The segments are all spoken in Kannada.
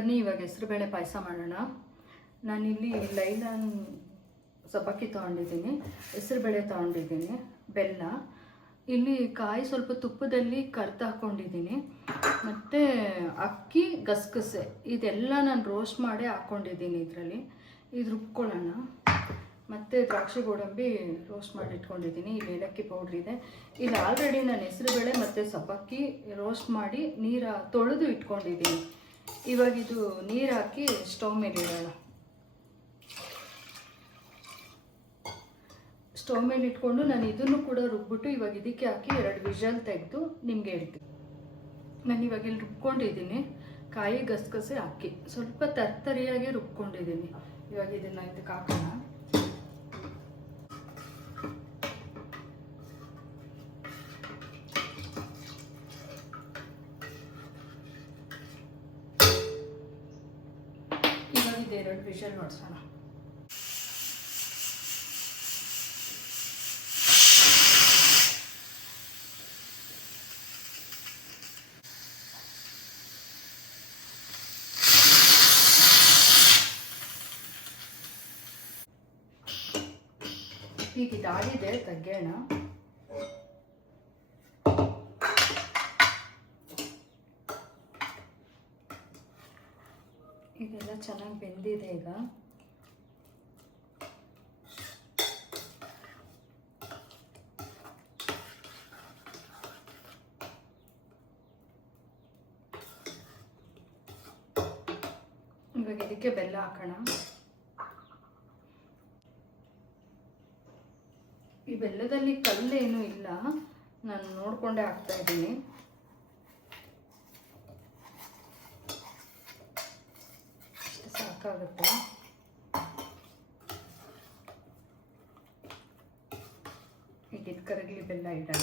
ಬನ್ನಿ ಇವಾಗ ಹೆಸರುಬೇಳೆ ಪಾಯಸ ಮಾಡೋಣ. ನಾನಿಲ್ಲಿ ಲೈಲಾನ್ ಸಬ್ಬಕ್ಕಿ ತೊಗೊಂಡಿದ್ದೀನಿ, ಹೆಸರುಬೇಳೆ ತೊಗೊಂಡಿದ್ದೀನಿ, ಬೆಲ್ಲ, ಇಲ್ಲಿ ಕಾಯಿ ಸ್ವಲ್ಪ ತುಪ್ಪದಲ್ಲಿ ಕರ್ದು ಹಾಕ್ಕೊಂಡಿದ್ದೀನಿ, ಮತ್ತು ಅಕ್ಕಿ ಗಸಗಸೆ ಇದೆಲ್ಲ ನಾನು ರೋಸ್ಟ್ ಮಾಡಿ ಹಾಕ್ಕೊಂಡಿದ್ದೀನಿ. ಇದರಲ್ಲಿ ಇದು ರುಬ್ಕೊಳ್ಳೋಣ. ಮತ್ತು ದ್ರಾಕ್ಷಿ ಗೋಡಂಬಿ ರೋಸ್ಟ್ ಮಾಡಿ ಇಟ್ಕೊಂಡಿದ್ದೀನಿ. ಇಲ್ಲಿ ಏಲಕ್ಕಿ ಪೌಡ್ರ್ ಇದೆ. ಇಲ್ಲಿ ಆಲ್ರೆಡಿ ನಾನು ಹೆಸರುಬೇಳೆ ಮತ್ತು ಸಬ್ಬಕ್ಕಿ ರೋಸ್ಟ್ ಮಾಡಿ ತೊಳೆದು ಇಟ್ಕೊಂಡಿದ್ದೀನಿ. ಇವಾಗ ಇದು ನೀರು ಹಾಕಿ ಸ್ಟವ್ ಮೇಲೆ ಇಡೋಣ. ಸ್ಟವ್ ಮೇಲೆ ಇಟ್ಕೊಂಡು ನಾನು ಇದನ್ನು ಕೂಡ ರುಬ್ಬಿಟ್ಟು ಇವಾಗ ಇದಕ್ಕೆ ಹಾಕಿ 2 ವಿಷಲ್ ತೆಗೆದು ನಿಮಗೆ ಹೇಳ್ತೀನಿ. ನಾನು ಇವಾಗ ಇಲ್ಲಿ ರುಬ್ಕೊಂಡಿದ್ದೀನಿ. ಕಾಯಿ ಗಸಗಸೆ ಹಾಕಿ ಸ್ವಲ್ಪ ತರ್ತರಿಯಾಗಿ ರುಬ್ಕೊಂಡಿದ್ದೀನಿ. ಇವಾಗ ಇದನ್ನು ಇದಕ್ಕೆ ಹಾಕೋಣ. ಇವಾಗ ಇದು 2 ವಿಷಲ್ ನೋಡ್ಸೋಣ. ಈಗ ಇದಾಗಿದೆ, ತೆಗೆಯೋಣ. ಇದೆಲ್ಲ ಚೆನ್ನಾಗಿ ಬೆಂದಿದೆ. ಈಗ ಇದಕ್ಕೆ ಬೆಲ್ಲ ಹಾಕೋಣ. ಈ ಬೆಲ್ಲದಲ್ಲಿ ಕಲ್ಲೇನೂ ಇಲ್ಲ, ನಾನು ನೋಡಿಕೊಂಡೇ ಹಾಕ್ತಾ ಇದ್ದೀನಿ. ಇಷ್ಟು ಸಾಕಾಗುತ್ತೆ. ಈಗ ಇದು ಕರಗಲಿ, ಬೆಲ್ಲ ಇಡೋಣ.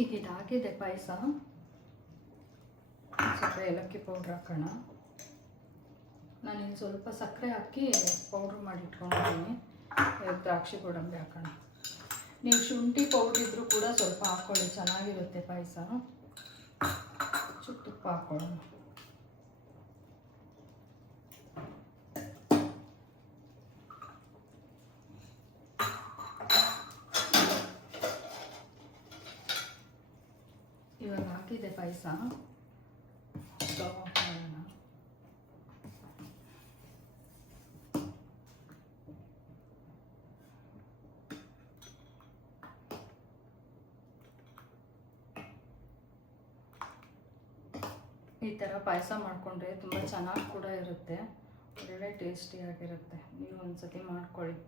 ಈಗ ಇದಾಗಿದೆ ಪಾಯಸ. ಸ್ವಲ್ಪ ಏಲಕ್ಕಿ ಪೌಡ್ರ್ ಹಾಕೋಣ. ನಾನಿಲ್ಲಿ ಸ್ವಲ್ಪ ಸಕ್ಕರೆ ಹಾಕಿ ಪೌಡ್ರ್ ಮಾಡಿ ಇಟ್ಕೊಂಡಿದ್ದೀನಿ. ದ್ರಾಕ್ಷಿ ಗೋಡಂಬಿ ಹಾಕೋಣ. ನೀವು ಶುಂಠಿ ಪೌಡ್ರ್ ಇದ್ದರೂ ಕೂಡ ಸ್ವಲ್ಪ ಹಾಕ್ಕೊಳ್ಳಿ, ಚೆನ್ನಾಗಿರುತ್ತೆ ಪಾಯಸ. ತುಪ್ಪ ಹಾಕ್ಕೊಳ್ಳೋಣ. ಇವಾಗ ಹಾಕಿದೆ ಪಾಯಸ. ಸ್ಟವ್ ಆಫ್ ಮಾಡೋಣ. ಈ ಥರ ಪಾಯಸ ಮಾಡಿಕೊಂಡ್ರೆ ತುಂಬ ಚೆನ್ನಾಗಿ ಕೂಡ ಇರುತ್ತೆ, ಒಳ್ಳೆ ಟೇಸ್ಟಿಯಾಗಿರುತ್ತೆ. ನೀವು ಒಂದ್ಸತಿ ಮಾಡ್ಕೊಳ್ಳಿ.